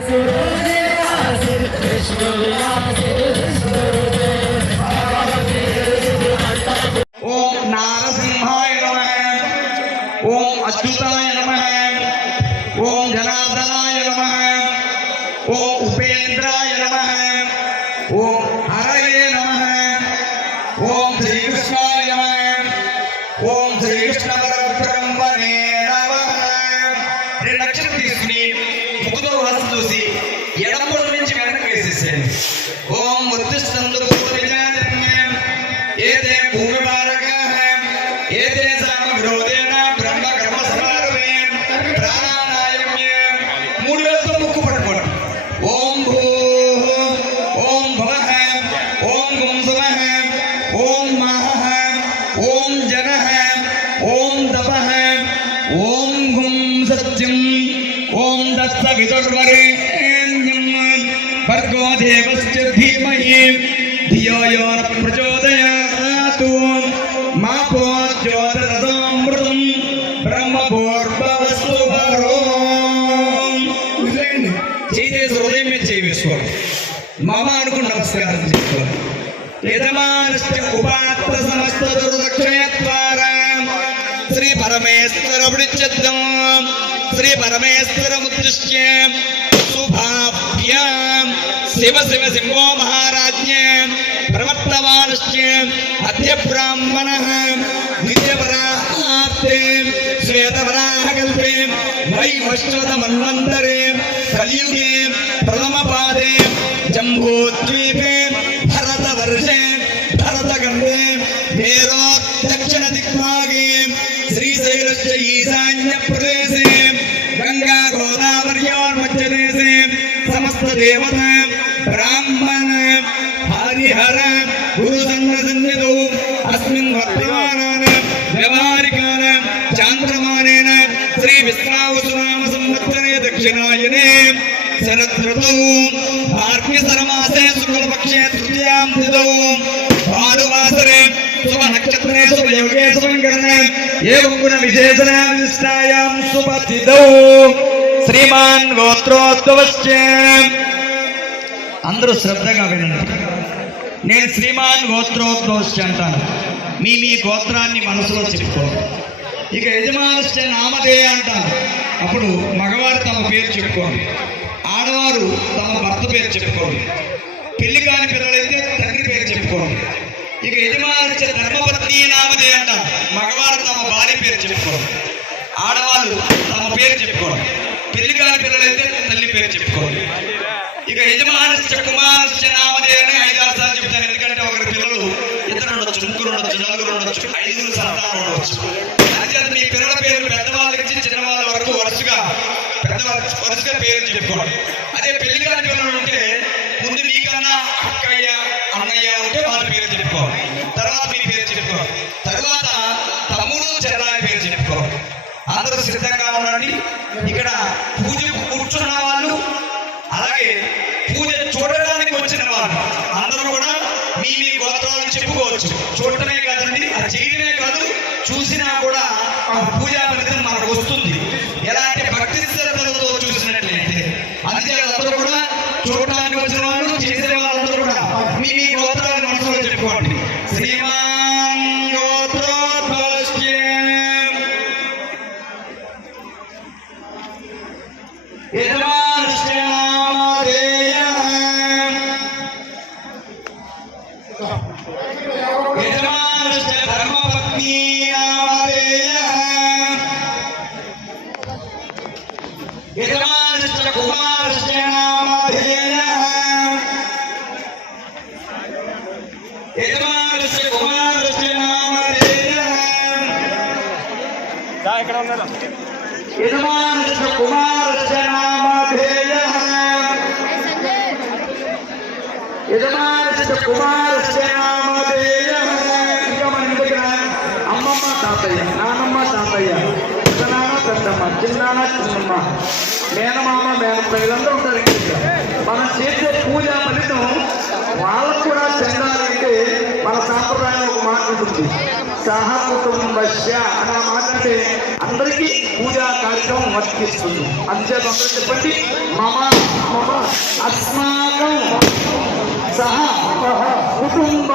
ఓం నారసింహాయ నమః. ఓం అచ్యుతాయ నమః. ఓం జనార్దనాయ నమః. ఓం ఉపేంద్రాయ నమః. ఓం హరయే నమః. ఓం శ్రీకృష్ణాయ నమః. ఓం శ్రీకృష్ణ పరబ్రహ్మణే నమః. రెండు అక్షరం తీసుకుని ముక్కుతో వాసన చూసి ఎడమ నుంచి వెనక్కి వేసేసాను. ఓం ఉత్తిష్టందు ఏదే భూమి భారకాః ఏదే సామగ్రోదేన బ్రహ్మ కర్మ సమారమే ప్రాణాయామ్య. మూడు వేలతో ముక్కు పట్టుకోండి. ఓం భూః ఓం భవః ఓం గుం సువః ఓం మహః ఓం జనః ఓం తపః ఓం గుం సత్యం ఓం తత్సవితుర్వరేణ్యం భర్గో దేవస్య ధీమహి ధియో యో న ప్రచోదయాత్. మా పోజ్యోతిరథామృతం బ్రహ్మభూర్భవస్సు భరో. చేసేసి హృదయం మీద చేయి వేసుకోండి. మామ అనుకుని నమస్కారం చేసుకోండి. యజమానశ్చ ఉపాత్త సమస్త దుర్దక్షయత్వారా శ్రీ పరమేశ్వర వృచ్చద్దం శ్రీ పరమేశ్వర ముద్దిశ్య శుభాభ్యాం శివ శివ శంభో మహారాజ్ఞ ప్రవర్తమానశ్చ అద్య బ్రాహ్మణః నిత్యపరాత్తే శ్వేతవరాహకల్పే వైవస్వత మన్వంతరే కలియుగే ప్రథమపాదే జంబూద్వీపే భరతవర్షే భరతఖండే మేరో దక్షిణ దిగ్భాగే శ్రీశైలస్య ఈశాన్య ప్రదేశే గంగా గోదావర్యోర్మధ్యదేశే సమస్త దేవత బ్రాహ్మణ హరిహర గురు సన్నిధౌ అస్మిన్ వర్తమానాన వ్యవహారికాన చాంద్రమానేన శ్రీ విశ్వావసునామ సంవత్సరే దక్షిణాయనే శరదృతౌ మార్గశిరమాసే శుక్లపక్షే తృతీయాం తిథౌ భానువాసరే శుభ నక్షత్రే శుభయోగే శుభంకరణే ఏవం గుణ విశేషణ విశిష్టాయాం శుభతిథౌ శ్రీమాన్ గోత్రోద్భవస్య. అందరూ శ్రద్ధగా వినండి. నేను శ్రీమాన్ గోత్రోద్భవస్య అంటాను. మీ గోత్రాన్ని మనసులో చెప్పుకోండి. ఇక యజమానస్య నామధేయ అంటాను. అప్పుడు మగవారు తమ పేరు చెప్పుకోండి, ఆడవారు తమ భర్త పేరు చెప్పుకోండి, పెళ్లి కాని పిల్లలైతే తండ్రి పేరు చెప్పుకోండి. ఇక యజమానస్య ధర్మపత్ని నామధేయ అంటాను. మగవారు తమ భార్య పేరు చెప్పుకోండి, ఆడవాళ్ళు తమ పేరు చెప్పుకోండి, పెళ్లి కాని పిల్లలైతే తల్లి పేరు చెప్పుకోండి. ఇక యజమానస్య కుమారస్య నామధేయ అని 5-6 సార్లు చెప్తాను. ఎందుకంటే ఒకరి పిల్లలు ఇద్దరు ఉండొచ్చు, ముగ్గురు ఉండొచ్చు, నలుగురు ఉండొచ్చు, 5 సంతానం ఉండవచ్చు. అది మీ పిల్లల పేరు పెద్దవాళ్ళ నుంచి చిన్నవాళ్ళ వరకు వరుసగా పేరు చెప్పుకోండి. అదే పెళ్లి కాని పిల్లలు ఉంటే ముందు మీకన్నా అక్కయ్య అన్నయ్య ఉంటే వాళ్ళ పేరు చెప్పుకోవాలి, తర్వాత మీ పేరు చెప్పుకోవాలి, తర్వాత తమ్ముడు చెల్లాయి పేరు చెప్పుకోవాలి. అందరూ సిద్ధంగా ఉండండి. ఇక్కడ పూజకు కూర్చున్న వాళ్ళు అలాగే పూజ చూడడానికి వచ్చిన వాళ్ళు అందరూ కూడా మీ గోత్రాలను చెప్పుకోవచ్చు. చూడటమే కాదండి, అది చేయడమే కాదు, చూసినా కూడా పూజా ఫలితం మనకు వస్తుంది. ఎలాంటి భక్తి శ్రద్ధలతో చూసినట్లయితే అందుకే అందరూ కూడా చూడటానికి వచ్చిన వాళ్ళు చేసే వాళ్ళందరూ కూడా మీ గోత్రాలను మనసులో చెప్పుకోండి. శ్రీమాన్ గోత్రోద్భవస్య. యజమానస్య నామధేయః. యజమానస్య ధర్మపత్ని నామధేయః. యజమానస్య కుమారస్య నామధేయః. యజమానస్య కుమారస్య నామధేయః. యజమానస్య కుమారస్య నామధేయః. యజమానస్య కుమారస్య నామధేయః. ఇంకా మన ఇంటి దగ్గర అమ్మమ్మ తాతయ్య, నానమ్మ తాతయ్య, పెద్దనాన్న పెద్దమ్మ, చిన్నాన్న చిన్నమ్మ, మేనమామ మేనమ్మ వీళ్ళందరూ ఉంటారు. ఇంటి దగ్గర మనం చేసే పూజా ఫలితం వాళ్ళకు కూడా చెందాలంటే మన సాంప్రదాయం ఒక మాట ఉంటుంది, సహా కుటుంబస్య అని ఆ మాట అంటే అందరికీ పూజా కార్యక్రమం వర్తిస్తుంది. అంతేత అందరూ చెప్పండి, మమ మమ అస్మాకం సహ కుటుంబ